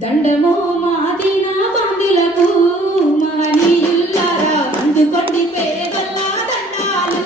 దండము మాదిన బంధులకు మాని ఇల్లరా అందుకొండి పేదల దండాలు